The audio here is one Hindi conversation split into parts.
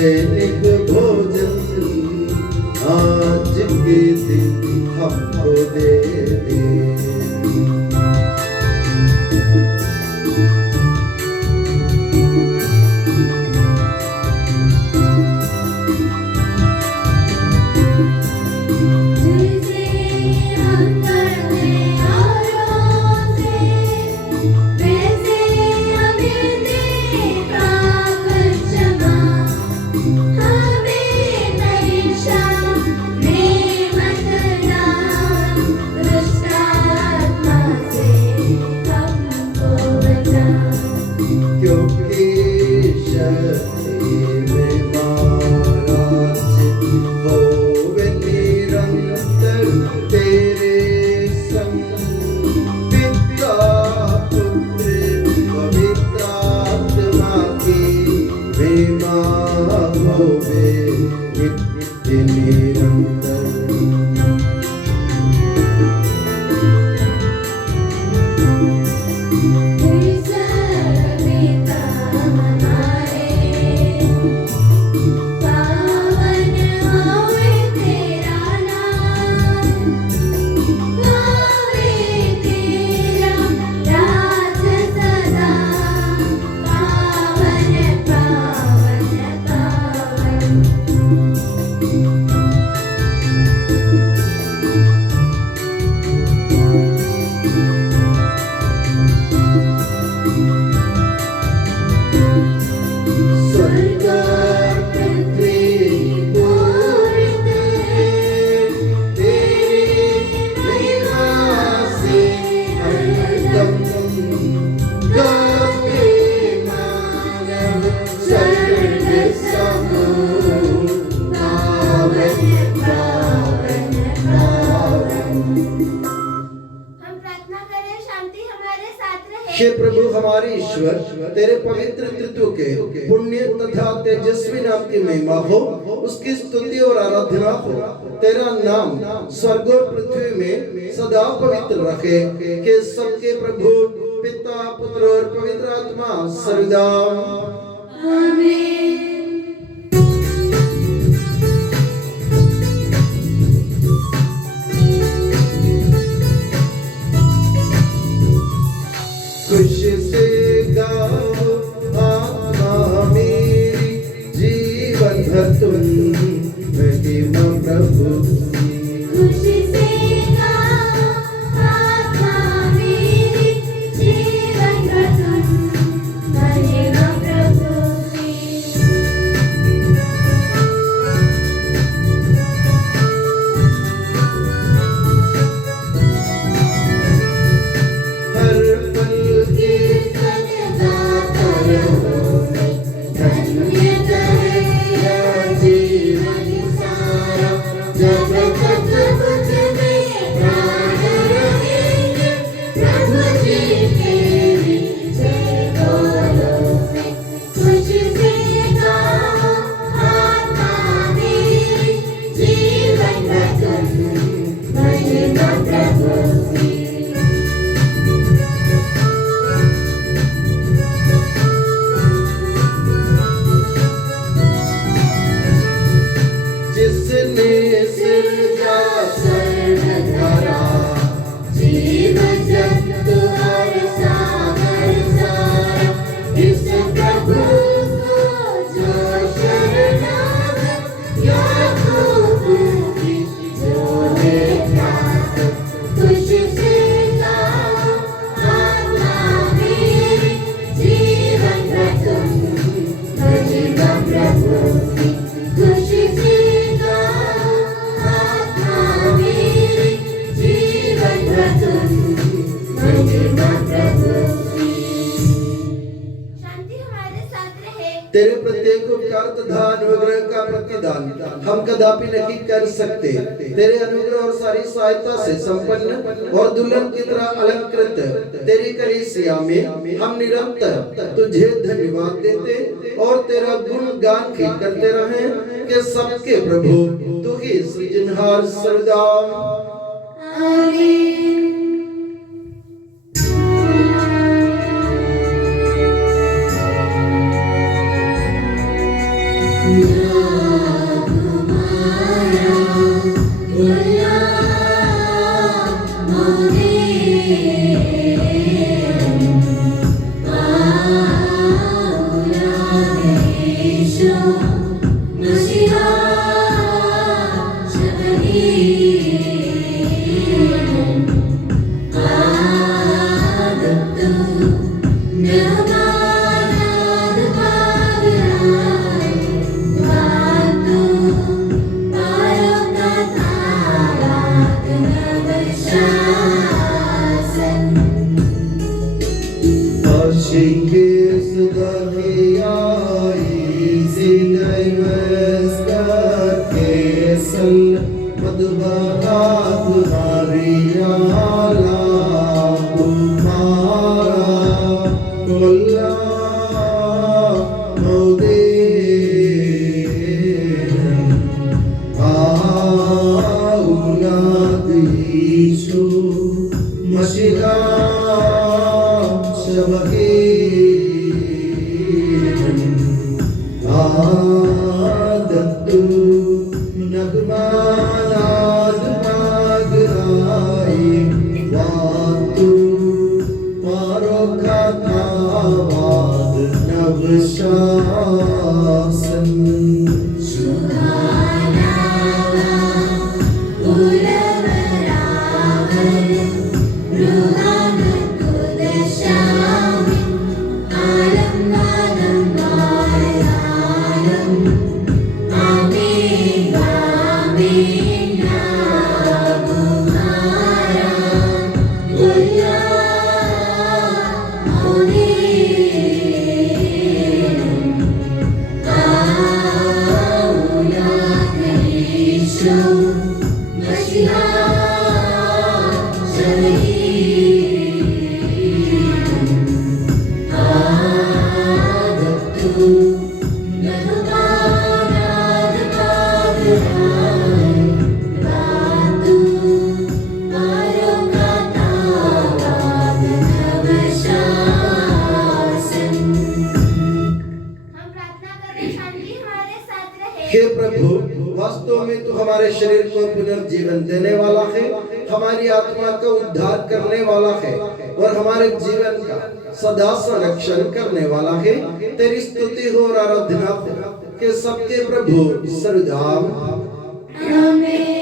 दैनिक भोजन आज के दिन हमको दे दे। हे प्रभु हमारे ईश्वर, तेरे पवित्र तृत्व के पुण्य तथा तेजस्वी नाम की महिमा हो, उसकी स्तुति और आराधना हो। तेरा नाम स्वर्ग और पृथ्वी में सदा पवित्र रखे, कि सबके प्रभु पिता पुत्र और पवित्र आत्मा सर्वदा आमीन। खुशी से गाओ आत्मा मेरी, जीवन भर तुम महिमा प्रभु की। खुशी से गाओ आत्मा मेरी, जीवन भर तुम महिमा प्रभु की। तेरे प्रत्येक उपकार तथा अनुग्रह का प्रतिदान हम कदापि नहीं कर सकते। तेरे अनुग्रह और सारी सहायता से संपन्न और दुल्हन की तरह अलंकृत तेरी कलीसिया में हम निरंतर तुझे धन्यवाद देते और तेरा गुणगान करते रहें, कि सबके प्रभु तू ही सृजनहार सर्वदा आमीन। Yeah. शासन हे प्रभु, वास्तव में तू हमारे शरीर को पुनर्जीवन देने वाला है, हमारी आत्मा का उद्धार करने वाला है और हमारे जीवन का सदा संरक्षण करने वाला है। तेरी स्तुति हो और आराधना हो कि सबके प्रभु सर्वदाम आमीन।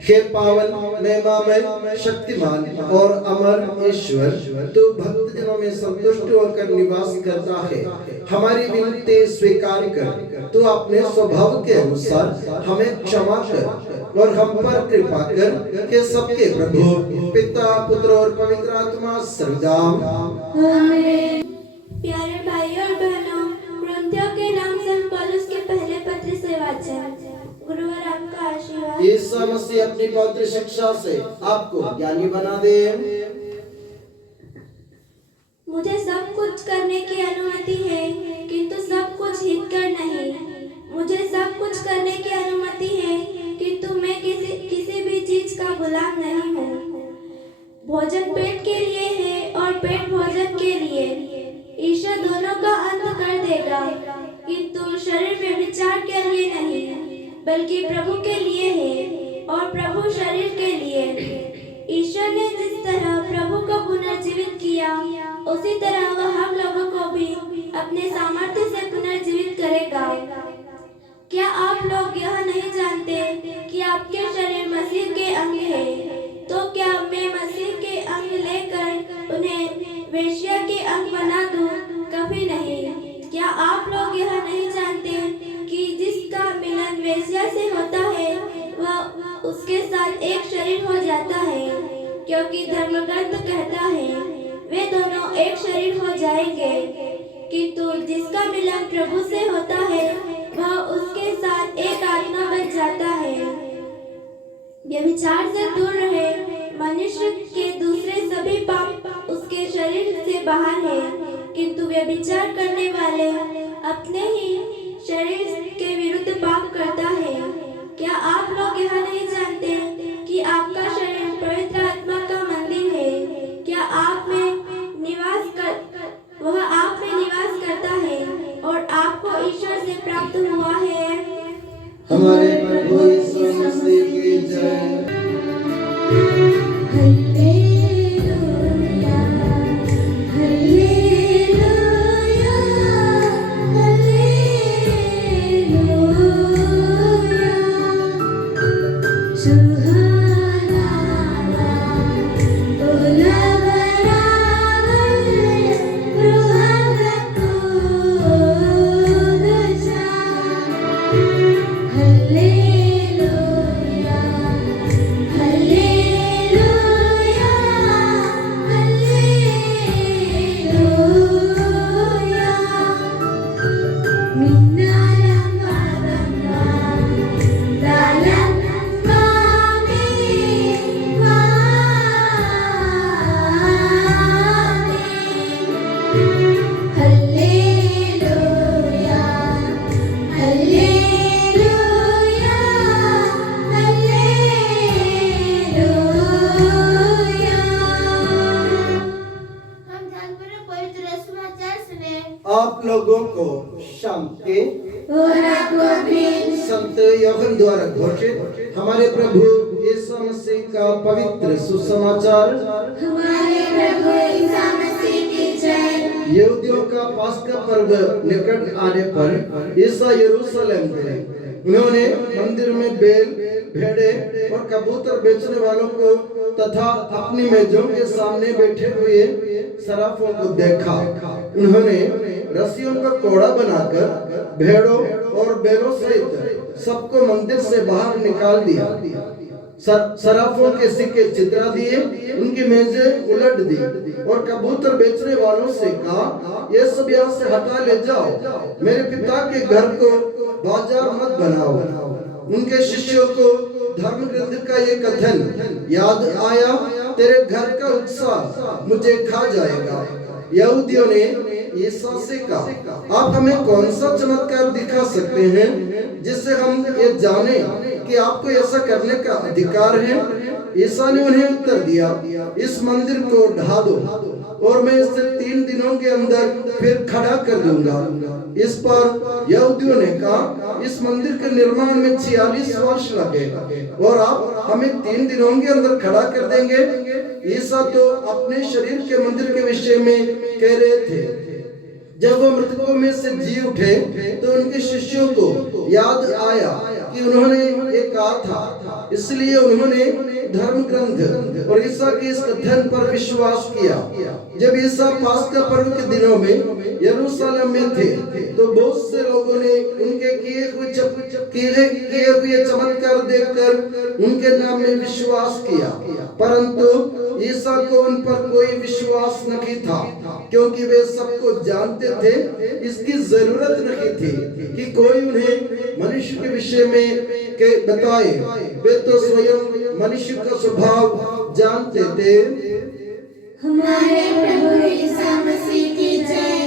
हे पावन महिमामय शक्तिमान और अमर ईश्वर, तू भक्त जनों में संतुष्ट होकर निवास करता है। हमारी विनती स्वीकार कर, तू अपने स्वभाव के अनुसार हमें क्षमा कर और हम पर कृपा कर के सबके प्रभु पिता पुत्र और पवित्र आत्मा सर्वदा आमीन। प्यारे भाइयों और बहनों, कुरिन्थियों के नाम से पौलुस के पहले पत्र से वाचन। गुरुवर आपका आशीर्वाद। यीशु मसीह अपनी पवित्र शिक्षा से आपको ज्ञानी बना दे। मुझे सब कुछ करने की अनुमति है, किंतु सब कुछ हितकर नहीं। मुझे सब कुछ करने की अनुमति है, किंतु मैं किसी भी चीज का गुलाम नहीं हूँ। भोजन पेट के लिए है और पेट भोजन के लिए। ईश्वर दोनों का अंत कर देगा, किंतु शरीर व्यभिचार के लिए नहीं, बल्कि प्रभु के लिए है और प्रभु शरीर के लिए। ईश्वर ने जिस तरह प्रभु को पुनर्जीवित किया, उसी तरह वह हम लोगों को भी अपने सामर्थ्य से पुनर्जीवित करेगा। क्या आप लोग यह नहीं जानते कि आपके शरीर मसीह के अंग है? तो क्या मैं मसीह के अंग लेकर उन्हें वेश्या के अंग बना दूं? कभी नहीं। क्या आप लोग यह नहीं जानते कि जिसका मिलन वेश्या से होता है वह उसके साथ एक शरीर हो जाता है? क्योंकि धर्मग्रंथ कहता है वे दोनों एक शरीर हो जाएंगे। जिसका मिलन प्रभु से होता है वह उसके साथ एक आत्मा बन जाता है। व्यभिचार से दूर रहे। मनुष्य के दूसरे सभी पाप उसके शरीर से बाहर है, किंतु व्यभिचार करने वाले अपने ही शरीर के विरुद्ध पाप करता है। क्या आप लोग यह नहीं जानते कि आपका शरीर पवित्र आत्मा का मंदिर है? क्या वह आप में निवास करता है और आपको ईश्वर से प्राप्त हुआ है? हमारे प्रभु यीशु मसीह की जय। आप लोगों को शांति संत यूहन्ना द्वारा घोषित हमारे प्रभु यीशु मसीह का पवित्र सुसमाचार। हमारे प्रभु यीशु मसीह की जय। यहूदियों का पास्का पर्व निकट आने पर ईसा यरूशलेम गए। उन्होंने मंदिर में बैल, भेड़े और कबूतर बेचने वालों को तथा अपनी मेजों के सामने बैठे हुए सराफों को देखा। उन्होंने रस्सियों का कोड़ा बनाकर भेड़ों और बैलों सहित सबको मंदिर से बाहर निकाल दिया। सराफों के सिक्के चित्रा दिए, उनकी मेजें उलट दी और कबूतर बेचने वालों से कहा, ये सब यहाँ से हटा ले जाओ, मेरे पिता के घर को बाजार मत बनाओ। उनके शिष्यों को धर्म ग्रंथ का ये कथन याद आया, तेरे घर का उत्साह मुझे खा जाएगा। यहूदियों ने यीशु से कहा, आप हमें कौन सा चमत्कार दिखा सकते हैं जिससे हम ये जाने कि आपको ऐसा करने का अधिकार है? यीशु ने उन्हें उत्तर दिया, इस मंदिर को ढा दो और मैं इसे 3 दिनों के अंदर फिर खड़ा कर दूंगा। इस पर यहूदियों ने कहा, इस मंदिर के निर्माण में 46 वर्ष लगे और आप हमें 3 दिनों के अंदर खड़ा कर देंगे? यीशु तो अपने शरीर के मंदिर के विषय में कह रहे थे। जब वो मृतकों में से जी उठे तो उनके शिष्यों को याद आया कि उन्होंने ये कहा था, इसलिए उन्होंने धर्म ग्रंथ और ईसा के इस कथन पर विश्वास किया। जब ईसा पास्का पर्व के दिनों में यरूशलेम में थे तो बहुत से लोगों ने उनके किए हुए चमत्कार देखकर उनके नाम में विश्वास किया, परंतु ईसा को उन पर कोई विश्वास नहीं था, क्योंकि वे सबको जानते थे। इसकी जरूरत नहीं थी कि कोई उन्हें मनुष्य के विषय में बताए, वे तो स्वयं मनुष्य का स्वभाव जानते थे। हमारे प्रभु यीशु मसीह की जय।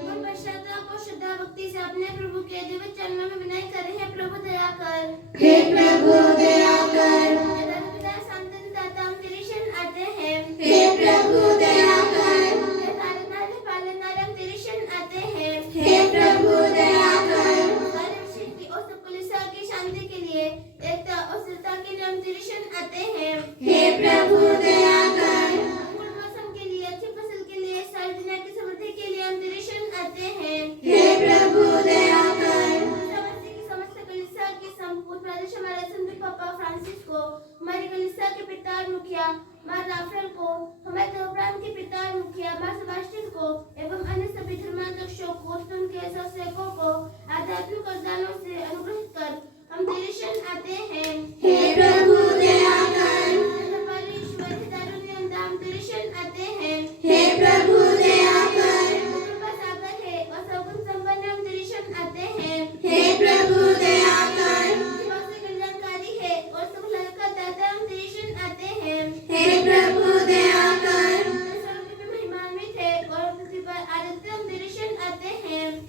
हम पश्चाताप और श्रद्धा भक्ति से अपने प्रभु के दिव्य चरणों में विनय कर रहे हैं, प्रभु दया कर। हे प्रभु दया कर। पिता संतन दाता हम तेरी शरण आते हैं। हे प्रभु दया कर। हे पालनहार पालनहार हम तेरी शरण आते हैं। हे प्रभु दया कर। हमारे विषय की और सब कलीसिया की शांति के लिए, एकता और स्थिरता के लिए हम तेरी शरण आते हैं। हे प्रभु दया कर। अनुकूल मौसम के लिए, अच्छी फसल के लिए, सारी दुनिया की समृद्धि के लिए हम तेरी शरण आते हैं। हे प्रभु दया कर। समस्त कलीसिया की संपूर्ण प्रदेश हमारे संत पापा फ्रांसिस को, हमारी कलीसिया के पिता और मुखिया मार राफेल को, हमारे देवप्रांत के पिता और मुखिया मार सेबास्टियन को एवं अन्य सभी धर्माध्यक्षों को, उनके सेवकों को आध्यात्मिक वरदानों से अनुग्रहित कर हम तेरी शरण आते हैं। हे प्रभु दया कर। हमारे ईश्वर के दारों के अंदर हम तेरी शरण आते हैं। हे प्रभु दया कर। कृपा सागर है और सब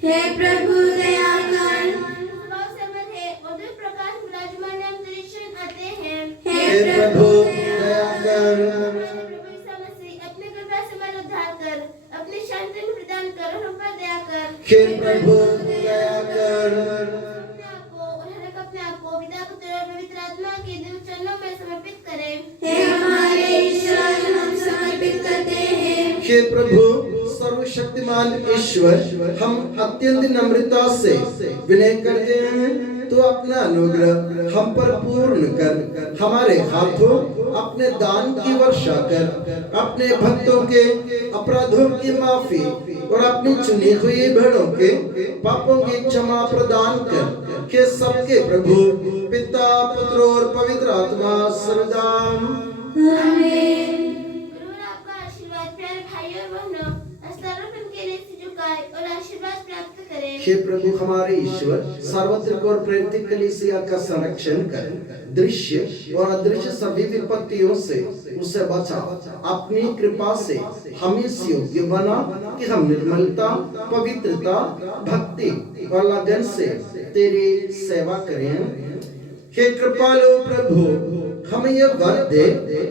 हे प्रभु दया कर। स्वभाव से मन है और दिव्य प्रकाश विराजमान अंतरिक्ष आते हैं। हे प्रभु दया कर। प्रभु ईसा मसीह अपनी कृपा से हमारा उद्धार कर, अपनी शांति में प्रदान कर और हम पर दया कर। हे प्रभु दया कर। अपने आप को पिता पुत्र और पवित्र आत्मा के दिव्य चरणों में समर्पित करें। हे हमारे ईश्वर, हम समर्पित करते हैं। हे प्रभु सर्वशक्तिमान ईश्वर, हम अत्यंत नम्रता से विनय करते हैं, तो अपना अनुग्रह हम पर पूर्ण कर, हमारे हाथों अपने दान की वर्षा कर, अपने भक्तों के अपराधों की माफी और अपनी चुनी हुई भेड़ों के पापों की क्षमा प्रदान कर। के सबके प्रभु पिता पुत्र और पवित्र आत्मा सर्वदा आमीन। गुरु आपका आशीर्वाद प्यारे भाइयों और बहनों सर्वप्रथम के लिए सिर झुकाए और आशीर्वाद प्राप्त करें। हे प्रभु हमारे ईश्वर, सार्वत्रिक और प्रेरित कलीसिया का संरक्षण कर, दृश्य और अदृश्य सभी विपत्तियों से उसे बचा, अपनी कृपा से हम इस योग्य बना कि हम निर्मलता, पवित्रता, भक्ति और लगन से तेरी सेवा करें। हे कृपालु प्रभु, हमें यह वर दे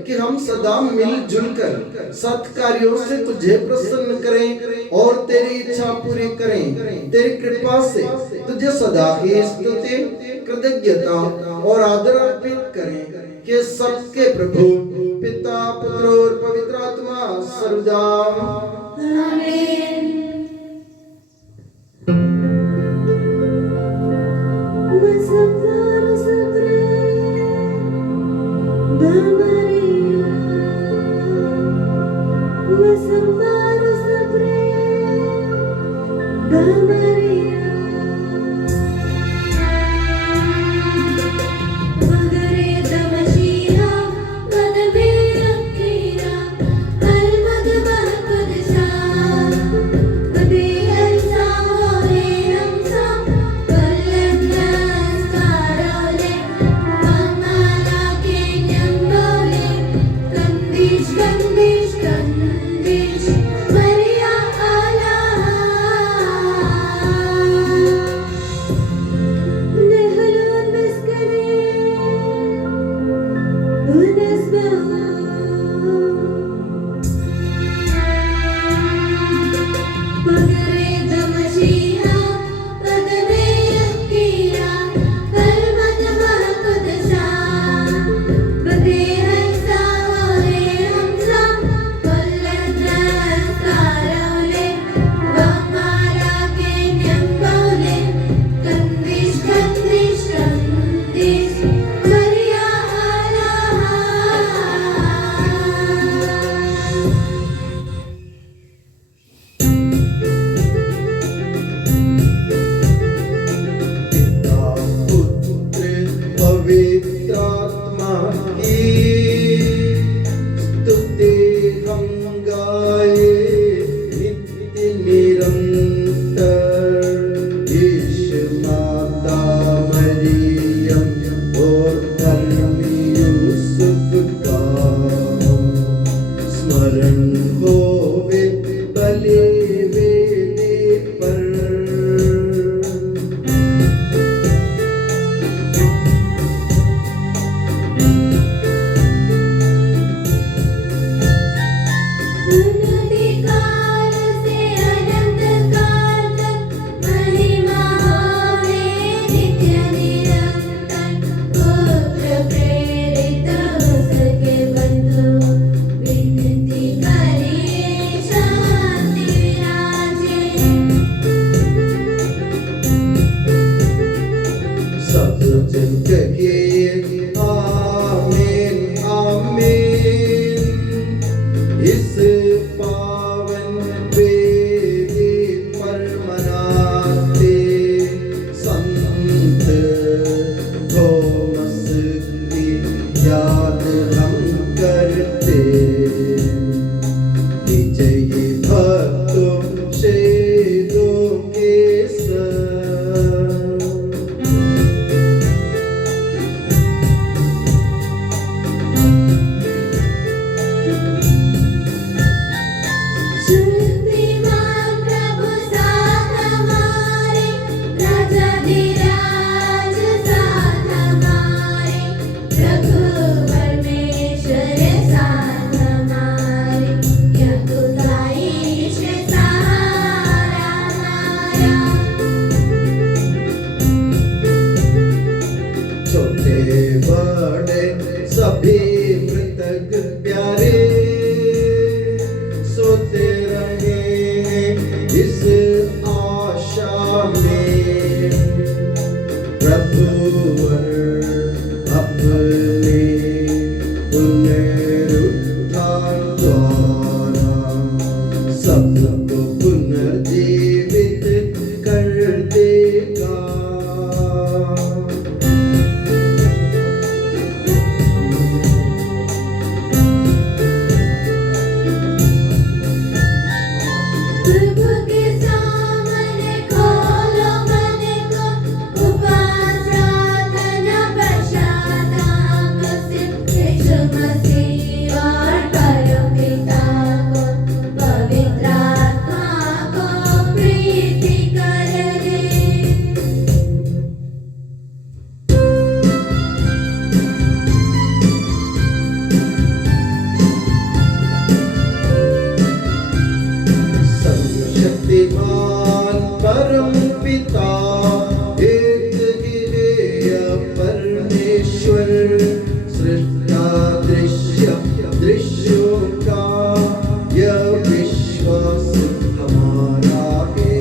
कि हम सदा मिलजुल कर सत्कार्यों से तुझे प्रसन्न करें और तेरी इच्छा पूरी करें। तेरी कृपा से तुझे सदा ही स्तुति, कृतज्ञता और आदर अर्पित करें। कि सबके प्रभु पिता पुत्र और पवित्र आत्मा सर्वदा आमीन। पिता एक ही है परमेश्वर, सृष्टा दृश्य दृश्यों का यह विश्वास हमारा है।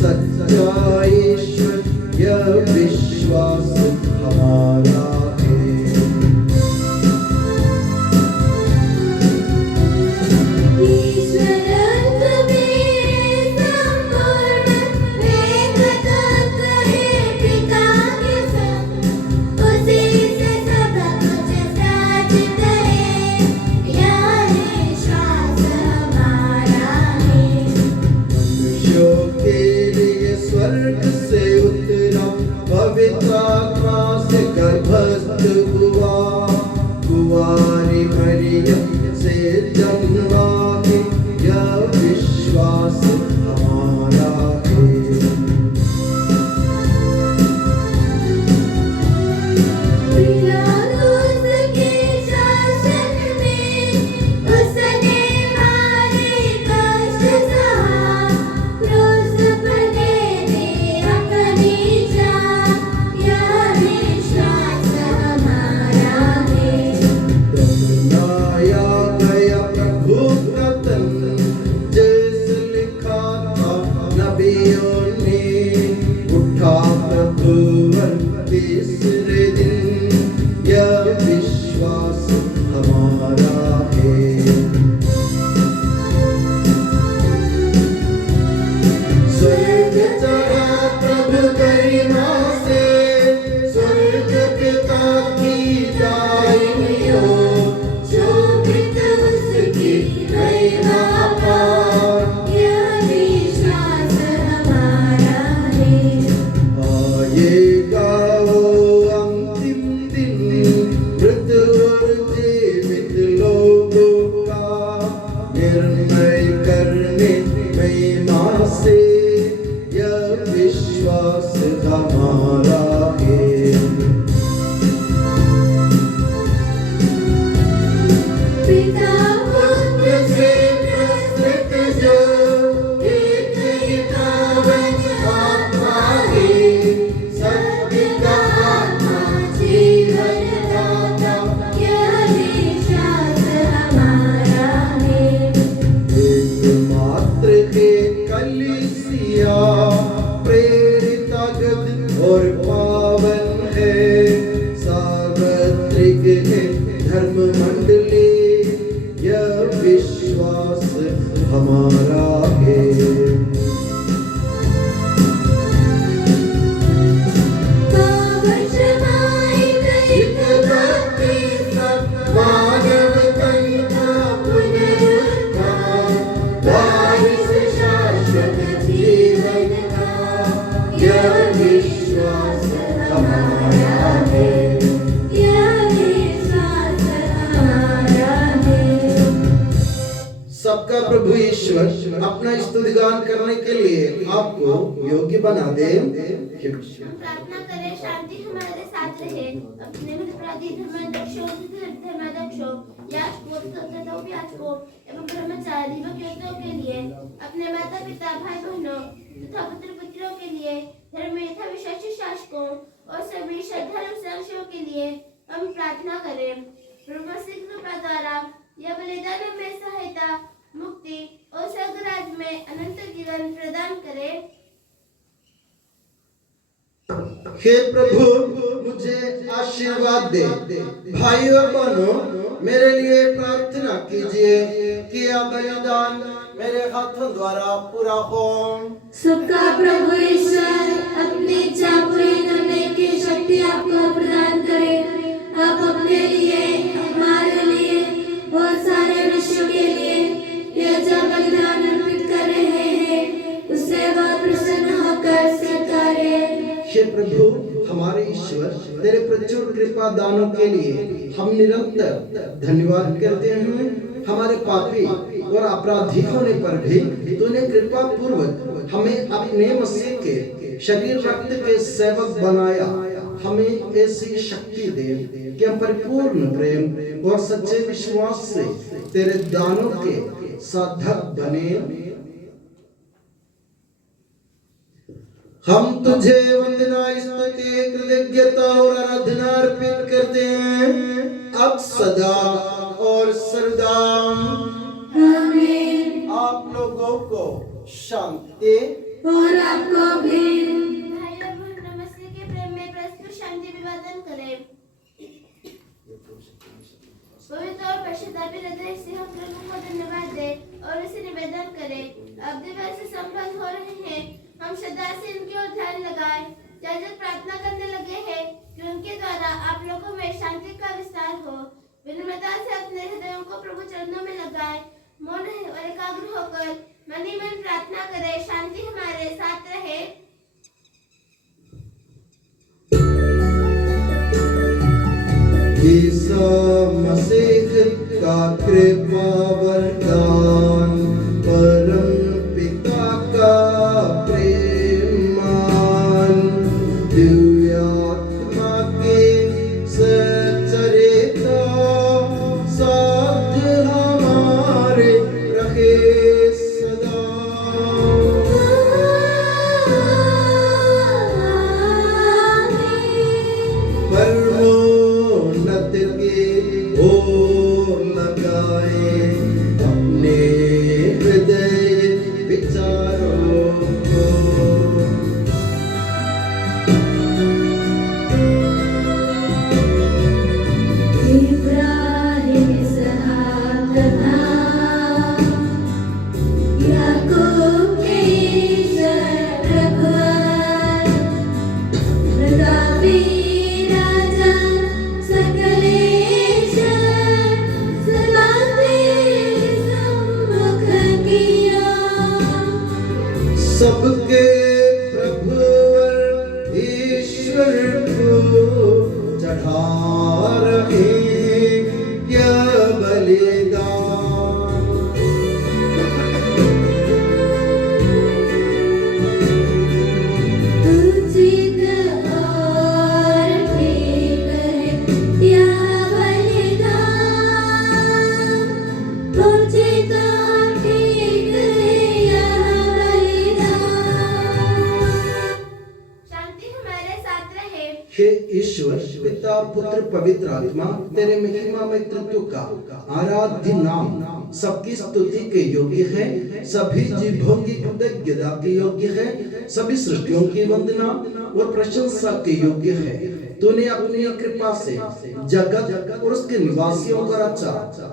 सच्चा ईश्वर यह विश्वास हमारा है। ईश्वर अंत में संपूर्ण, एक तत्व है पिता के संग, उसी से सब कुछ साजित है, यह विश्वास हमारा है। मनुष्यों के लिए स्वर्ग से उतरा, पवित्र आत्मा से गर्भस्थ हुआ, कुंवारी मरियम से जन्मा है, यह विश्वास हमारा है। पिलातुस के शासन में उसने मारे कष्ट सहा, क्रूस पर देने अपनी जान, यह विश्वास हमारा है। दफनाया गया प्रभु का तन, जैसे लिखा था नबियों ने, उठा प्रभु तीसरे दिन, यह विश्वास हमारा है। स्वर्ग चढ़ा प्रभु गरिमा से, स्वर्ग पिता की दाहिनी ओर, शोभित उसकी महिमा पार, यह विश्वास हमारा है। आएगा वो अंतिम दिन, मृत और जीवित लोगों का निर्णय करने महिमा से, यह विश्वास हमारा है। पिता पुत्र से प्रस्तुत जो एक ही पावन आत्मा है, सत्य का आत्मा जीवन दाता, यह विश्वास हमारा है। एकमात्र है कलीसिया, प्रेरित अगद और पावन है, सार्वत्रिक है धर्म मंडली, यह विश्वास हमारा है। पावन क्षमाएं गई बपतिस्मा, मानव तन का पुनरुत्थान, वारिस शाश्वत जीवन का, यह विश्वास हमारा है। यह विश्वास हमारा है। सबका प्रभु ईश्वर अपना स्तुतिगान करने के लिए आपको योग्य बना दे। हम प्रार्थना करें, शांति हमारे साथ रहे। अपने अपराधी धर्माध्यक्षों याजकों याजकों एवं ब्रह्मचारी व कीर्तनों के लिए, अपने माता पिता भाई बहनों तथा पुत्र पुत्रियों के लिए, धर्म यथा विश्वासी शासकों और सभी श्रद्धालु संशयों के लिए हम प्रार्थना करें। प्रभु मसीह की कृपा द्वारा यह बलिदान में सहायता, मुक्ति और स्वर्ग राज्य में अनंत जीवन प्रदान करे। हे प्रभु मुझे आशीर्वाद दे। भाइयों और बहनों, मेरे लिए प्रार्थना कीजिए कि यह बलिदान मेरे हाथों द्वारा पूरा हो। सबका प्रभु ईश्वर अपनी इच्छा पूरी करने की शक्ति आपको प्रदान करे। आप अपने लिए, हमारे लिए और सारे विश्व के लिए यह जो बलिदान अर्पित कर रहे हैं, हे प्रभु हमारे ईश्वर, तेरे प्रचुर कृपा दानों के लिए हम निरंतर धन्यवाद करते हैं। हमारे पापी और अपराधी होने पर भी तूने कृपा पूर्वक हमें अपने मसीह के शरीर रक्त के सेवक बनाया। हमें ऐसी शक्ति दे कि हम परिपूर्ण प्रेम और सच्चे विश्वास से तेरे दानों के साधक बने। हम तुझे वंदना, स्तुति, कृतज्ञता और आराधना अर्पित करते हैं अब सदा और सर्वदा। आमीन। आप लोगों को शांति और आपको भी। भाइयों बहनों, मसीह के प्रेम में परस्पर शांति अभिवादन करें। पवित्र और पश्चातापी हृदय से हम प्रभु को धन्यवाद दें और उसे निवेदन करें। अब दिवस से संपन्न हो रहे हैं, हम श्रद्धा से इनकी ओर ध्यान लगाएं। याजक प्रार्थना करने लगे हैं कि उनके द्वारा आप लोगों में शांति का विस्तार हो। विनम्रता से अपने हृदयों को प्रभु चरणों में लगाएं। मौन और एकाग्र होकर मन ही मन प्रार्थना करें। शांति हमारे साथ रहे। ईसा मसीह का कृपा वरदान, परम पिता का प्रेमान, दिव्य आत्मा के सचरिता साथ हमारे रहे सदा। परमोन्नत के ओर लगाए अपने हृदय विचारों को। इब्राहिम, इसहाक तथा याकूब के ईश्वर भगवान, प्रतापी राजा सकल ईश्वर, सदा तेरे सम्मुख किया। सबके प्रभु और ईश्वर को चढ़ा रहे क्या बलिदान। उचित और ठीक है यह बलिदान, उचित और ठीक है यह बलिदान। शांति हमारे साथ रहे। हे ईश्वर पिता पुत्र पवित्र आत्मा, तेरे महिमा में तत्व का आराध्य नाम सबकी स्तुति के योग्य है, सभी जीवों की कृतज्ञता के योग्य है, सभी सृष्टियों की वंदना और प्रशंसा के योग्य है। तूने अपनी कृपा से जगत और उसके निवासियों को रचा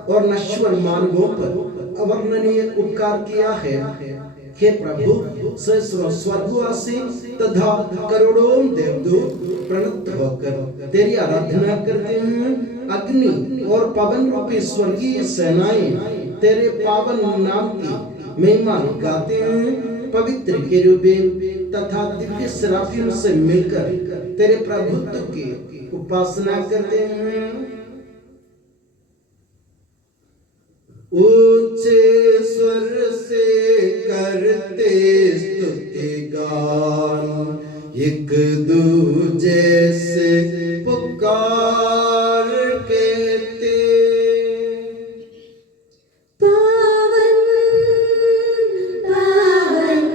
और नश्वर मानवों पर अवर्णनीय उपकार किया है। हे प्रभु, सहस्रों स्वर्गवासी तथा करोड़ों देवदूत प्रणत होकर तेरी आराधना करते हैं। अग्नि और पवन रूपी स्वर्गीय सेनाएं तेरे पावन नाम की महिमा गाते हैं। पवित्र केरूबीन तथा दिव्य सराफियों से मिलकर तेरे प्रभुत्व की उपासना करते हैं। ऊंचे स्वर से करते स्तुति गान, एक दूजे से पुकार कहते। पावन पावन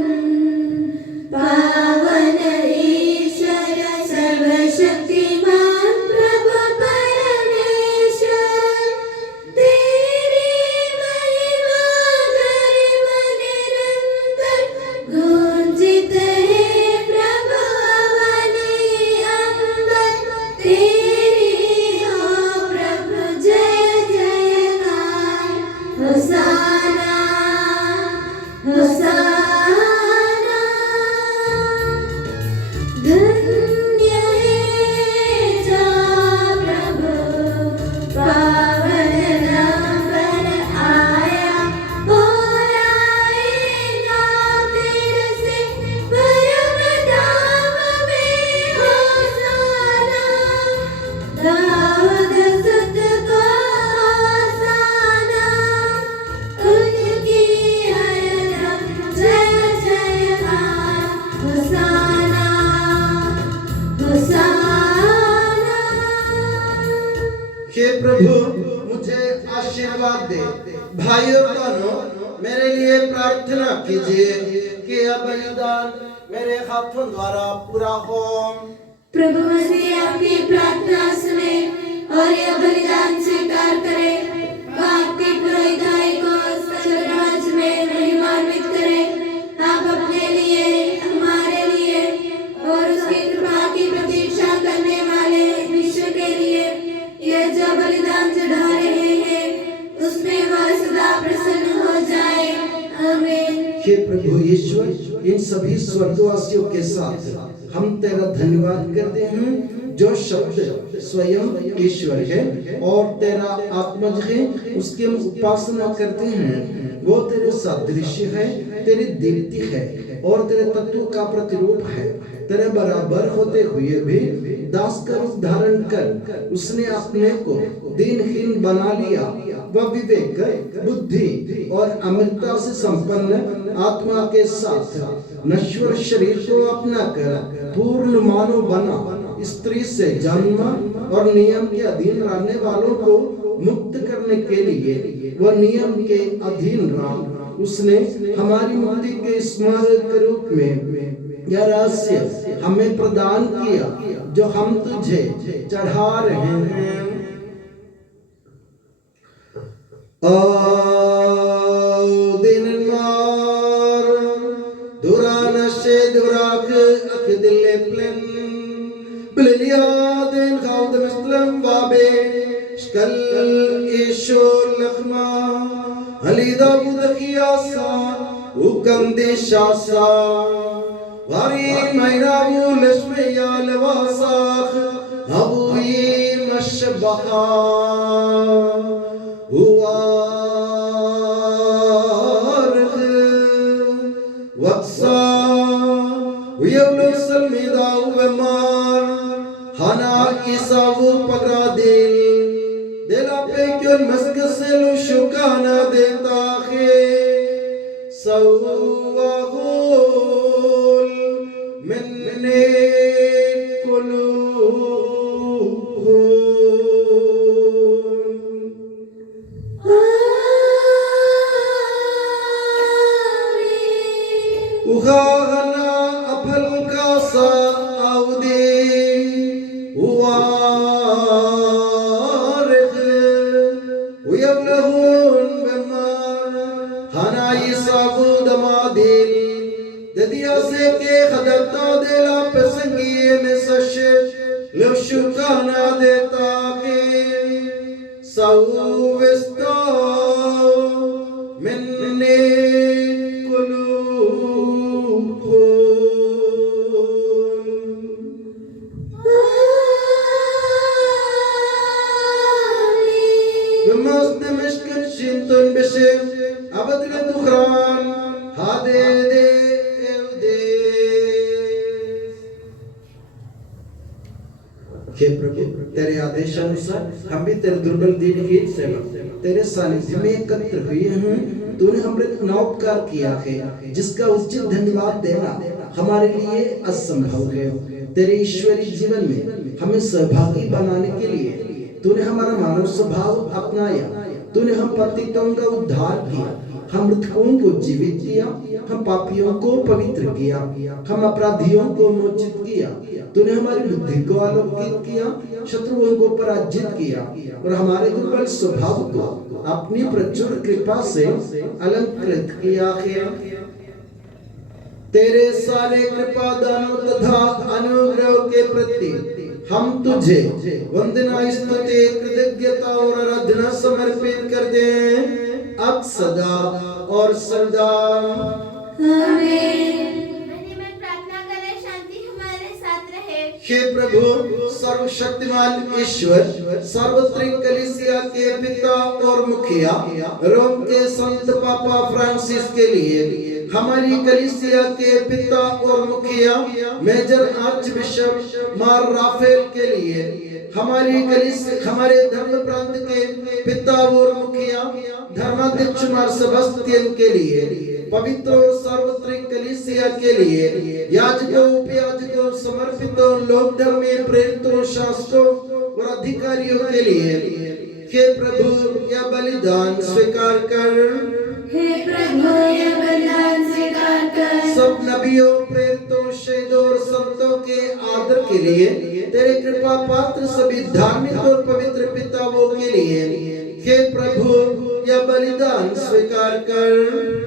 पावन ईश्वर सर्वशक्तिमान प्रभु परमेश्वर, तेरी महिमा गरिमा निरंतर गूंजित है प्रभु अवनि अंबर। प्रभु मुझे आशीर्वाद दे। भाई और बहनों, मेरे लिए प्रार्थना कीजिए कि यह बलिदान मेरे हाथों द्वारा पूरा हो। प्रभु मसीह आपकी प्रार्थना सुने और यह बलिदान स्वीकार करे। वह आपकी पुरोहिताई को स्वर्गराज में महिमान्वित करे। आप अपने लिए, हमारे लिए और उसकी कृपा की प्रतीक्षा करने वाले विश्व के लिए यह जो बलिदान चढ़ा रहे हैं, उसमें वह सदा प्रसन्न हो जाए। आमीन। हे प्रभु ईश्वर, इन सभी स्वर्गवासियों के साथ हम तेरा धन्यवाद करते हैं जो शब्द स्वयं ईश्वर है और तेरा आत्मज है, उसकी हम उपासना करते हैं। वो तेरे सादृश्य है, तेरी दीप्ति है और तेरे तत्व का प्रतिरूप है। तेरे बराबर होते हुए भी दास का रूप धारण कर उसने अपने को दीनहीन बना लिया। वह विवेक, बुद्धि और अमृतता से संपन्न आत्मा के साथ नश्वर शरीर को अपना कर पूर्ण मानव बना। स्त्री से जन्म और नियम के अधीन रहने वालों को मुक्त करने के लिए वह नियम के अधीन रहा। उसने हमारी मुक्ति के स्मारक रूप में यह रहस्य हमें प्रदान किया जो हम तुझे चढ़ा रहे हैं। Varin mayrabu leshmeyal vasakh abui mashbaha uarikh waksa uyavlu salmida uvemar hana isavu pagradil dela pe kyun maskaselu shukana deta khe sawahu तेरे आदेश अनुसार हम भी तेरे दुर्बल दीनहीन सेवक तेरे सानिध्य में एकत्र हुए हैं। तूने हमरे नौपकार किया है जिसका उचित धन्यवाद देना हमारे लिए असंभव है। तेरे ईश्वरीय जीवन में हमें सहभागी बनाने के लिए तूने हमारा मानव स्वभाव अपनाया। तूने हम पतितों का उद्धार किया, हम मृतकों को जीवित किया, हम पापियों को पवित्र किया, हम अपराधियों को मोचित किया। तूने हमारी बुद्धि को आलोकित किया, शत्रुओं को पराजित किया और हमारे दुर्बल स्वभाव को अपनी प्रचुर कृपा से अलंकृत किया है। तेरे सारे कृपा दानों तथा अनुग्रह के प्रति हम तुझे वंदना, स्तुति, कृतज्ञता और आराधना समर्पित करते हैं अब सदा और सदा। आमीन। प्रार्थना करें, शांति हमारे साथ रहे। हे प्रभु सर्वशक्तिमान ईश्वर, सार्वत्रिक कलीसिया के पिता और मुखिया रोम के संत पापा फ्रांसिस के लिए, हमारी कलीसिया के पिता और मुखिया मेजर आर्च बिशप मार राफेल के लिए, हमारे धर्म प्रांत के पिता और मुखिया धर्माध्यक्ष मार सेबास्टियन के लिए, पवित्र और सार्वत्रिक कलीसिया के लिए, याजकों, उपयाजकों, समर्पितों, लोक धर्मी, प्रेरितों, शास्त्रों और अधिकारियों के लिए, हे प्रभु यह बलिदान स्वीकार कर। हे प्रभु यह बलिदान स्वीकार कर। सब नबियों, प्रेरितों, शहीदों और संतों के आदर के लिए, तेरे कृपा पात्र सभी धार्मिक और पवित्र पिताओं के लिए, हे प्रभु यह बलिदान स्वीकार कर।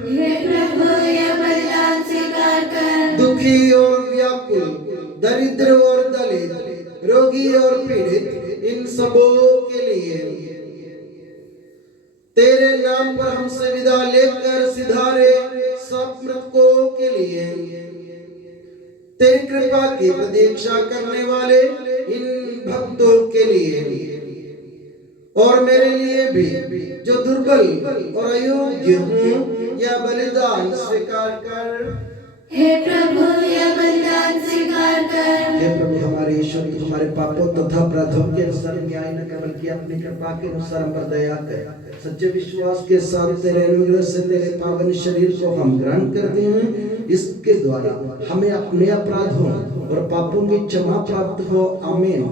हे प्रभु यह बलिदान स्वीकार कर। दुखी और व्याकुल, दरिद्र और दलित, रोगी और पीड़ित, इन सबों के लिए तेरे नाम पर हमसे विदा लेकर सिधारे सब मृतकों के लिए, तेरी कृपा की प्रतीक्षा करने वाले इन भक्तों के लिए और मेरे लिए भी जो दुर्बल और अयोग्य हूँ, यह बलिदान स्वीकार कर। हे प्रभु यह बलिदान स्वीकार कर। हे प्रभु हमारे ईश्वर, तू हमारे पापों तथा अपराधों के अनुसार न्याय न कर, बल्कि अपनी कृपा के अनुसार हम पर दया कर। सच्चे विश्वास के साथ तेरे अनुग्रह से तेरे पावन शरीर को हम ग्रहण करते हैं। इसके द्वारा हमें अपने अपराधों और पापों की क्षमा प्राप्त हो। आमीन।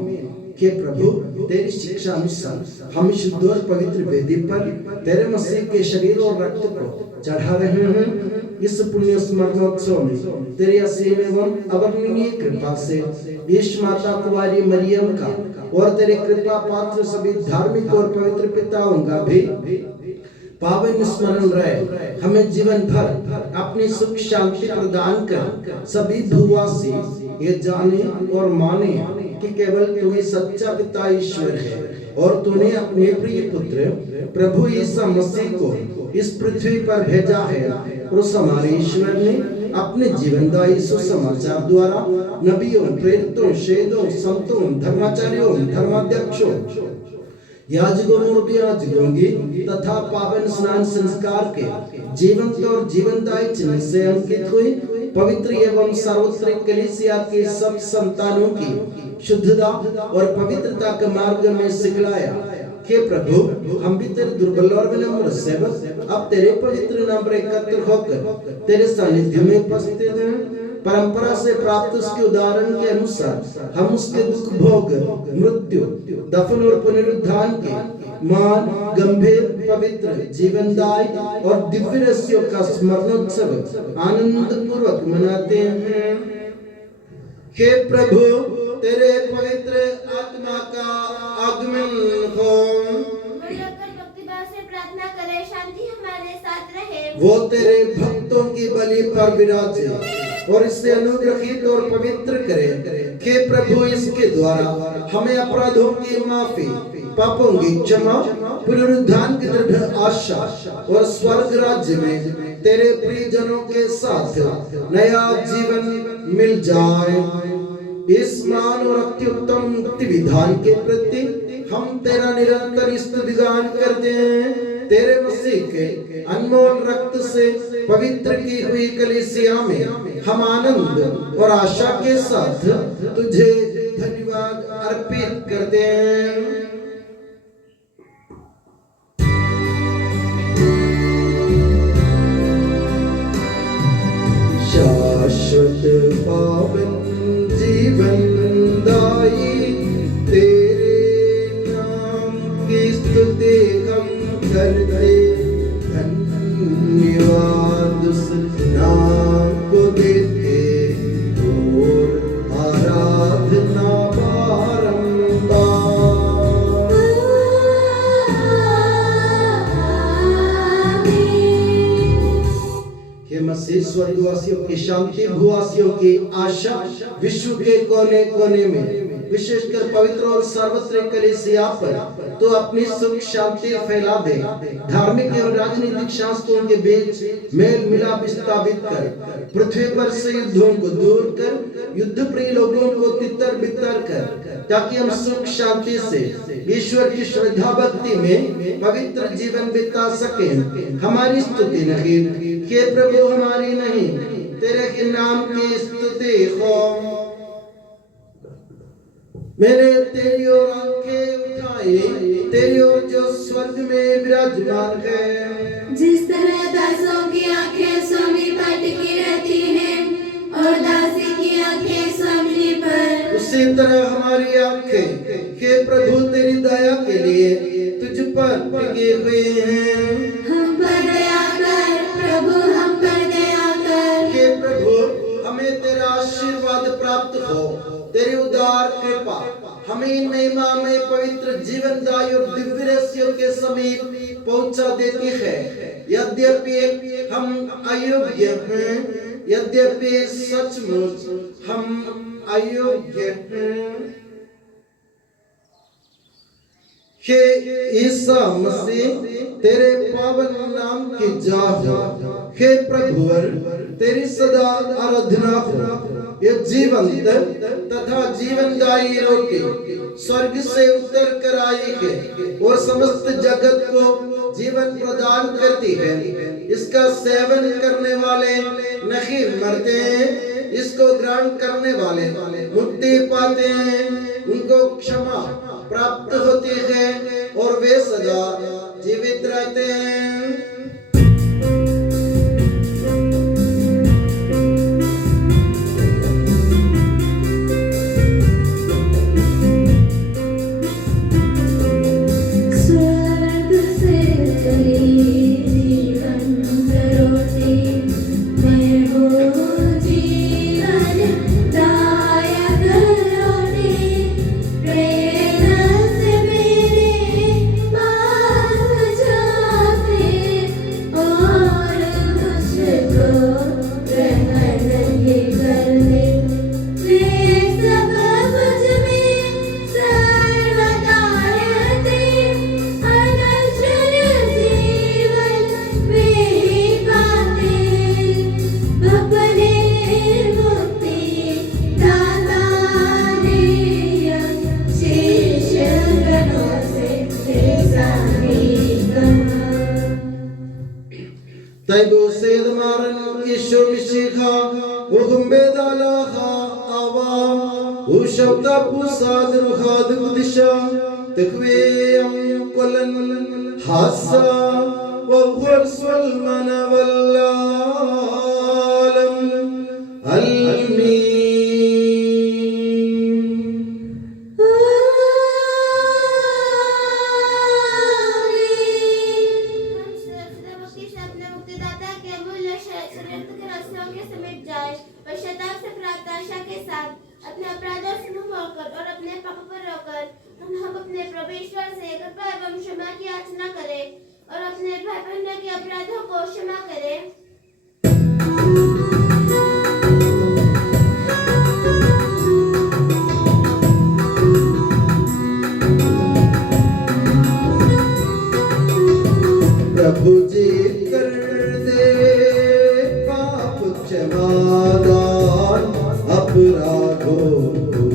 हे प्रभु तेरी शिक्षा अनुसार हम शुद्ध और पवित्र वेदी पर तेरे मसीह के शरीर और रक्त को चढ़ा रहे हैं। इस पुण्य स्मरणोत्सव में तेरी असीम एवं अवर्णनीय कृपा से ईश माता कुंवारी मरियम का और तेरे कृपा पात्र सभी धार्मिक और पवित्र पिताओं का भी पावन स्मरण रहे। हमें जीवन भर अपनी सुख शांति प्रदान कर सभी भूवासी ये जाने और माने कि केवल तू ही सच्चा पिता ईश्वर है और तूने अपने प्रिय पुत्र प्रभु यीशु मसीह को इस पृथ्वी पर भेजा है। और उस हमारे ईश्वर ने अपने जीवनदायी सुसमाचार द्वारा नबियों, प्रेरितों, शहीदों, संतों, धर्माचार्यों, धर्माध्यक्षों, याजकों और याजकों की तथा पावन स्नान संस्कार के जीवंत और जीवनदायी चिन्ह से अंकित हुई पवित्र एवं सार्वत्रिक कलीसिया के सब संतानों की शुद्धता और पवित्रता के मार्ग में सिखलाया। हे प्रभु हम भी तेरे दुर्बल और विनम्र सेवक अब तेरे पवित्र नाम पर एकत्र होकर तेरे सानिध्य में उपस्थित हैं। परंपरा से प्राप्त उसके उदाहरण के अनुसार हम उसके दुख भोग, मृत्यु, दफन और पुनरुत्थान के मान, गंभीर, पवित्र, जीवनदायी और दिव्य रहस्यों का स्मरणोत्सव आनंद पूर्वक मनाते हैं। हे प्रभु तेरे पवित्र आत्मा का आगमन हो। भक्तिभाव से प्रार्थना करें, शांति हमारे साथ रहे। वो तेरे भक्तों की बलि पर विराजे और इससे अनुग्रहित और पवित्र करे। हे प्रभु इसके द्वारा हमें अपराधों की माफी, पापों की क्षमा, पुनरुत्थान की दृढ़ आशा और स्वर्ग राज्य में तेरे प्रियजनों के साथ नया जीवन मिल जाए। इस मान और अत्युत्तम मुक्ति विधान के प्रति हम तेरा निरंतर स्तुतिगान करते हैं। तेरे मसीह के अनमोल रक्त से पवित्र की हुई कलीसिया में हम आनंद और आशा के साथ तुझे धन्यवाद अर्पित करते हैं। शाश्वत पावन जीवन दाई तेरे नाम की स्तुति हम करते। धन्यवाद उस नाम को देते और आराधना बारंबार। हे मसीह स्वर्गवासियों की शांति, भूवासियों की आशा, विश्व के कोने कोने में विशेषकर पवित्र और सार्वत्रिक कलीसिया पर तो अपनी सुख शांति फैला दे। धार्मिक एवं राजनीतिक शास्त्रों के बीच मेल मिलाप स्थापित कर, पृथ्वी पर से युद्धों को दूर कर, युद्ध प्रिय लोगों को तितर बितर कर, ताकि हम सुख शांति से ईश्वर की श्रद्धा भक्ति में पवित्र जीवन बिता सकें। हमारी स्तुति नहीं, हे प्रभु हमारी नहीं, तेरे के नाम की स्तुति हो। मैंने तेरी ओर आंखें उठाई, तेरी ओर जो स्वर्ग में विराजमान है। जिस तरह दासों की आंखें स्वामी पर टिकी रहती हैं और दासी की आंखें स्वामी पर, उसी तरह हमारी आंखें हे प्रभु तेरी दया के लिए तुझ पर टिके हुए हैं। हम पर दया कर प्रभु, हम पर दया कर। हे प्रभु, हमें तेरा आशीर्वाद प्राप्त हो। तेरी उदार कृपा हमें महिमा में पवित्र जीवनदायी और दिव्य रहस्यों के समीप पहुंचा देती है। यद्यपि हम अयोग्य हैं, यद्यपि सचमुच हम अयोग्य हैं। हे ईसा मसीह, तेरे पावन नाम की जय हो। हे प्रभुवर, तेरी सदा आराधना हो। ये जीवंत तथा जीवनदायी रोटी स्वर्ग से उतर कर आई है और समस्त जगत को जीवन प्रदान करती है। इसका सेवन करने वाले नहीं मरते हैं, इसको ग्रहण करने वाले मुक्ति पाते हैं। उनको क्षमा प्राप्त होती है और वे सदा जीवित रहते हैं। Taibu Sedamaran Isho Mishikha Ugumbedalaha Awa Ushabda Pusad Ruhad Kudisha Tekweam Kolan Hasa Wahul Swalmana Wallalam Almi अपने अपराधों से मुंह मोड़कर और अपने पापों पर रोकर हम अपने प्रभु ईश्वर से कृपा एवं क्षमा की याचना करें और अपने भाई बहनों के अपराधों को क्षमा करें। प्रभु जी कर दे पाप क्षमादान अपराधों को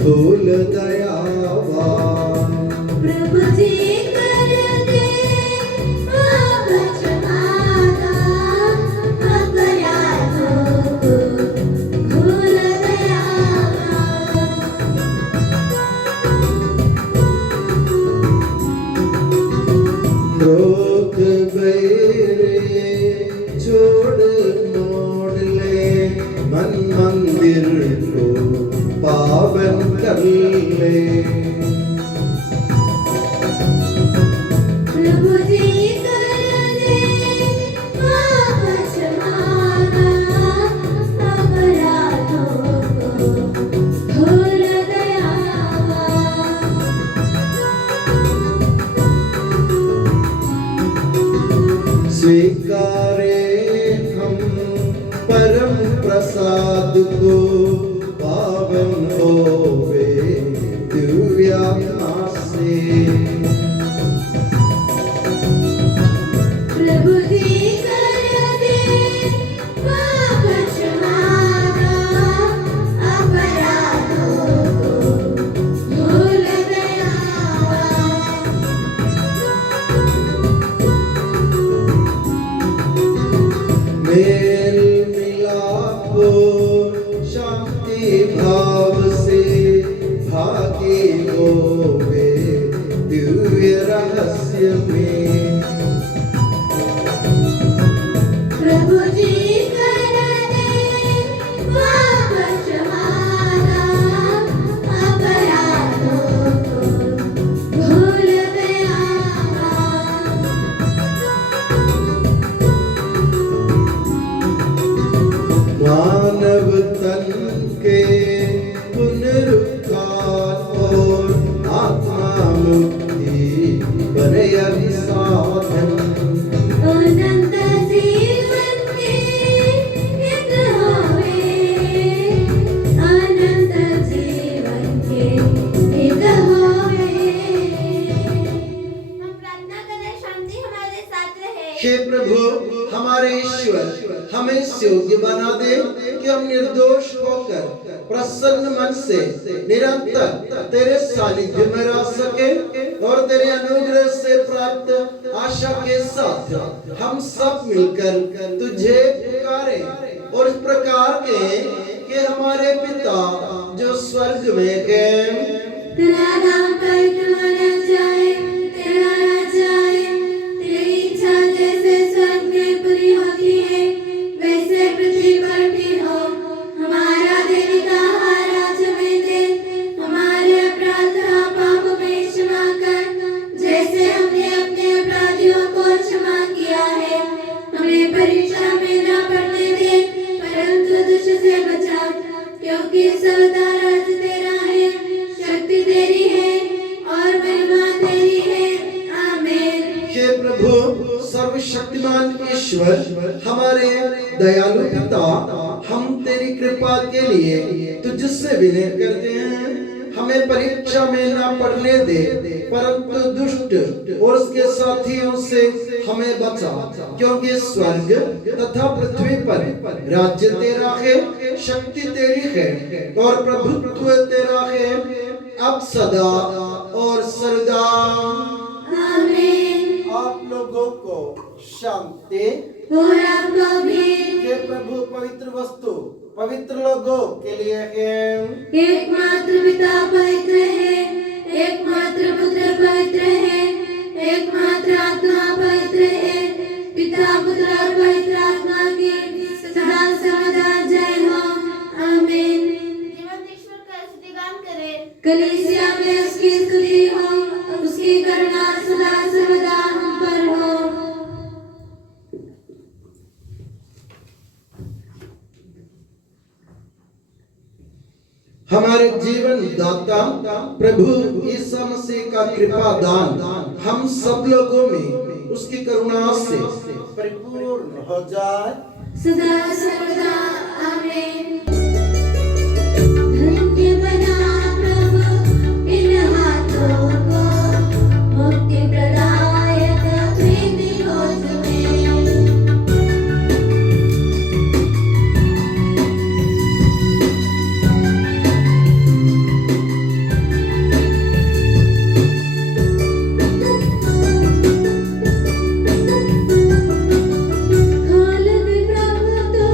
भूल दयावान। प्रभु जी कर दे पाप क्षमादान अपराधों को भूल दयावान। क्रोध बैरे छोड़ मोड़ ले मन मंदिर को पावन कर ले। प्रभु जी कर दे पाप क्षमादान अपराधों को भूल दयावान। स्वीकारे हम परम प्रसाद को पावन होवे दिव्यात्मा से। प्रभु जी कर दे पाप क्षमादान अपराधों को भूल दयावान। मेल मिलाप शांति भाव से मानव तन के पुनरुत्थान और आत्मा मुक्ति बने अभिसाधन। अनंत जीवन के हित होवे, अनंत जीवन के हित होवे। हम प्रार्थना करें शांति हमारे साथ रहे। हे प्रभु हमारे ईश्वर हमें इस योग्य बना दे कि हम निर्दोष होकर प्रसन्न मन से निरंतर तेरे सानिध्य में रह सके और तेरे अनुग्रह से प्राप्त आशा के साथ हम सब मिलकर तुझे पुकारें और इस प्रकार के कि हमारे पिता जो स्वर्ग में है, तेरा नाम पवित्र माना जाए, तेरा राज्य आए, तेरी इच्छा जैसे स्वर्ग में पूरी होती है वैसे पृथ्वी पर भी हो। हमारा दैनिक आहार आज हमें दे, हमारे अपराध और पाप में क्षमा कर जैसे हमने अपने अपराधियों को क्षमा किया है। हमें परीक्षा में न पड़ने दे परंतु दुष्ट से बचा, क्योंकि सदा राज्य तेरा है, शक्ति तेरी है और महिमा तेरी है। आमीन। हे प्रभु सर्वशक्तिमान ईश्वर हमारे दयालु पिता, हम तेरी कृपा के लिए तुझसे विनय करते हैं। हमें परीक्षा में ना पड़ने दे परंतु दुष्ट और उसके साथियों से हमें बचा, क्योंकि स्वर्ग तथा पृथ्वी पर राज्य तेरा है, शक्ति तेरी है और प्रभुत्व तेरा है अब सदा और सर्वदा। आमीन। आप लोगों को शांति और आपको भी। हे प्रभु पवित्र वस्तु पवित्र लोगों के लिए है। एकमात्र पिता पवित्र है, एकमात्र पुत्र पवित्र है, एकमात्र आत्मा पवित्र है। पिता पुत्र और पवित्र आत्मा की सदा सर्वदा जय हो। आमीन। जीवंत ईश्वर का स्तुतिगान करें। कलीसिया में उसकी स्तुति हो, उसकी करुणा सदा सर्वदा हम पर हो। हमारे जीवन दाता प्रभु यीशु मसीह का कृपा दान हम सब लोगों में उसकी करुणा से परिपूर्ण हो जाए सदा सर्वदा। आमीन। धन्य बना प्रभु इन हाथों को, मुक्ति प्रदायक प्रीति खोज में। खोल दे प्रभु तो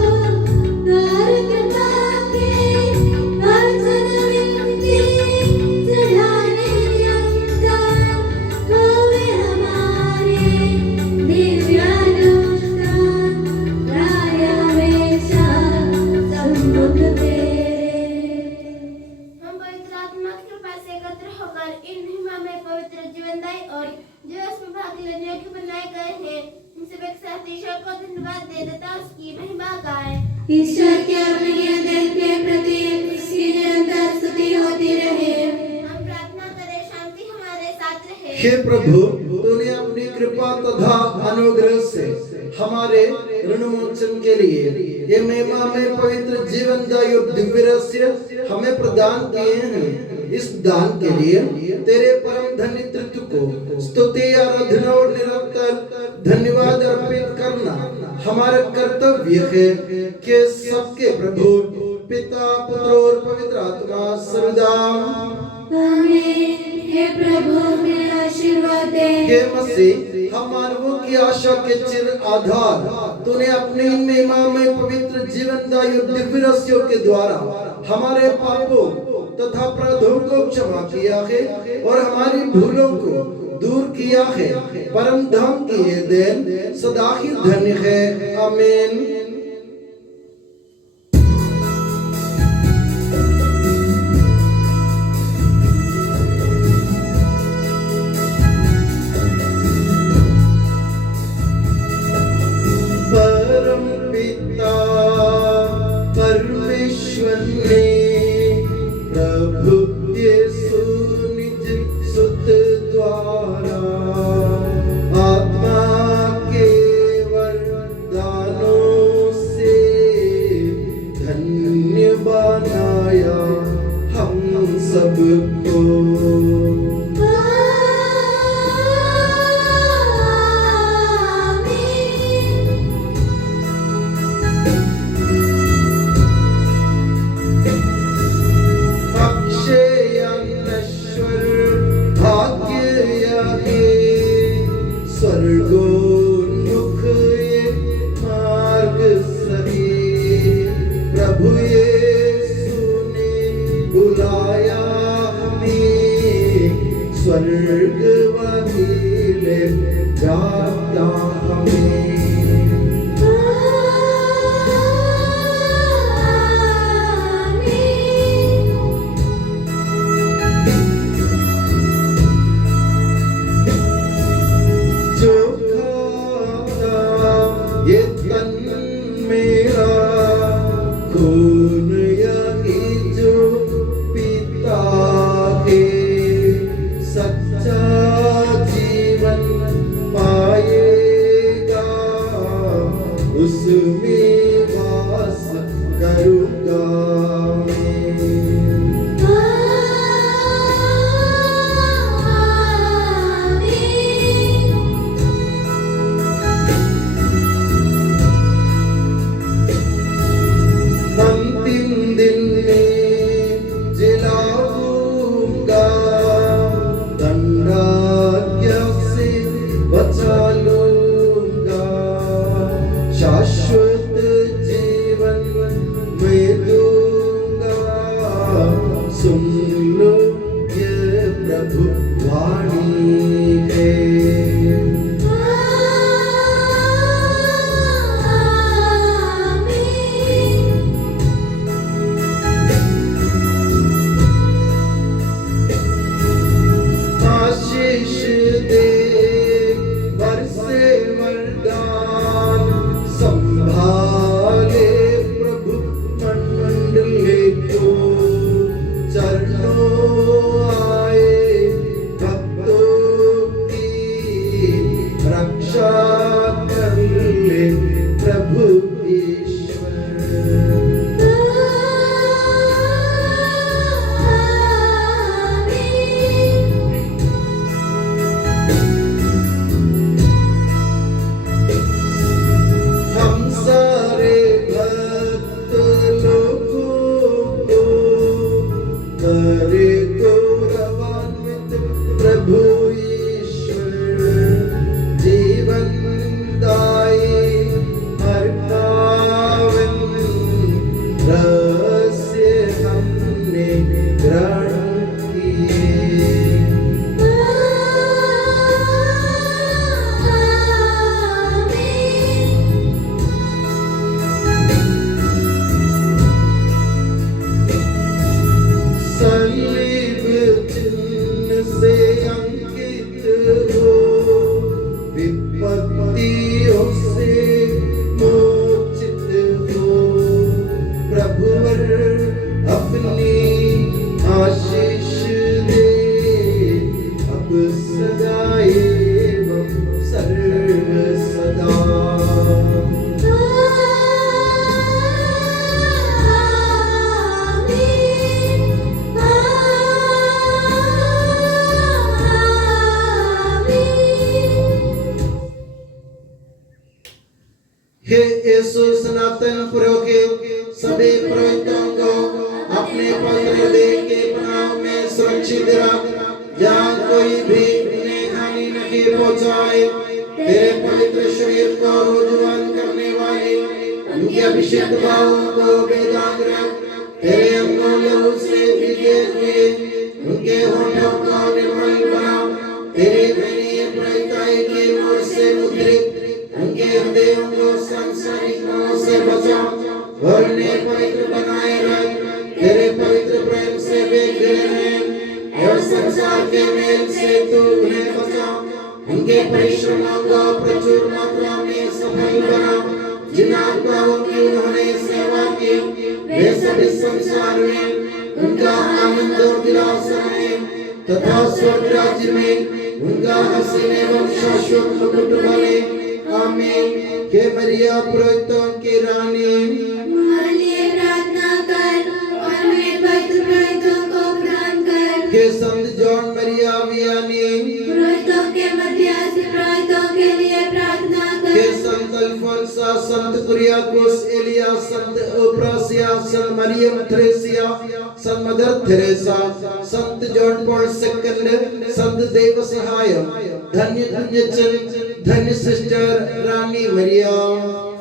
द्वार कृपा के, अर्चन विनती चढ़ाने यंता होवे हमारे दिव्यानुष्ठान, राय हमेशा सम्मुख तेरे। हम पवित्र आत्मा की कृपा से एकत्र होकर इन महिमा में पवित्र जीवनदायी और जो उसमें भाग लेने योग्य बनाए गए हैं, हम सब एक साथ ईश्वर को धन्यवाद दे तथा उसकी महिमा गाएं। ईश्वर के अमूल्य देन के प्रति उसकी निरंतर स्तुति होती रहे। हम प्रार्थना करें शांति हमारे साथ रहे। हे प्रभु तूने अपनी कृपा तथा अनुग्रह से हमारे ऋणमोचन के लिए ये महिमा में पवित्र जीवनदायी और दिव्य रहस्य हमें प्रदान किए हैं। इस दान के लिए तेरे परम धन्य तृत्व को स्तुति आराधना और निरंतर धन्यवाद अर्पित करना हमारा कर्तव्य है कि सबके प्रभु पिता पुत्र और पवित्र आत्मा सर्वदा। आमीन। हे प्रभु मेरे आशीर्वाद दे। हे मसीह हम मानवों की आशा के चिर आधार तूने अपने इन महिमा में पवित्र जीवनदायी और दिव्य रहस्यों के द्वारा हमारे पापों तथा अपराधों को क्षमा किया है और हमारी भूलों को दूर किया है। परम धाम की ये देन सदा ही धन्य है। आमीन। परम पिता सबको। अक्षय नश्वर भाग्य यहे, स्वर्गोन्मुख ये मार्ग सही। प्रभु यीशु ने बुलाया हमें, स्वर्ग वही ले जाता हमें। जो खाता ये तन मेरा, खून यही जो पीता है, सच्चा जीवन पाएगा, उसमें वास करूँगा मैं। अंतिम दिन में जिलाऊंगा, दंडाज्ञा से बचा लूंगा, शाश्वत जीवन में दूंगा। सुन लो ये प्रभु वाणी है। आशीष दे बरसे वरदान, संभाले प्रभु मंडली को। चरणों आए भक्तों की, रक्षा कर ले प्रभु ईश्वर। हम सारे भक्त लोगों को करे गौरवान्वित प्रभु ईश्वर। जीवन दायी हर पावन रहस्य हमने ग्रहण किए। सलीब चिन्ह से अंकित हो, विपत्तियों से मोचित हो। प्रभुवर अपनी आशीष दे, अब सदा एवं सर्व सदा। हे यीशु सनातन प्रभु के सभी पुरोहितों को अपने पवित्र देह के पनाह में सुरक्षित रख, जहाँ कोई भी उन्हें हानि नहीं पहुँचाए। तेरे पवित्र शरीर को रोजवान करने वाले उनके अभिषेक भावों को बेदाग रख। तेरे अंगों लहू से भीगे हुए उनके होठों को निर्मल बना। तेरे प्रिय पुरोहिताई की ओर से मुद्रित उनके हृदयों को सांसारिक मोह से बचा और उन्हें पवित्र बनाए रख। तेरे पवित्र प्रेम से वे घिरे हैं और संसार के मेल से तू उन्हें बचा। उनके परिश्रमों को प्रचुर मात्रा में सफल बना। जिन आत्माओं की उन्होंने सेवा की, वे सभी संसार में उनका आनंद और दिलासा है, तथा स्वर्ग राज्य में उनका हसीन एवं शाश्वत मुकुट बने। आमीन। के मरिया पुरोहितों की रानी, हमारे लिए प्रार्थना कर और हमें पवित्र पुरोहितों को प्रदान कर। ऐसी पुरोहितों के लिए प्रार्थना के कर। संत अल्फोंसा, संत कुरियाकोस, एलिया, संत ओप्रासिया, संत मरियम थ्रेसिया, संत मदर थेरेसा, संत जॉन पॉल सेकंड, संत देव सहाय, धन्य धन्य सिस्टर रानी मरियम,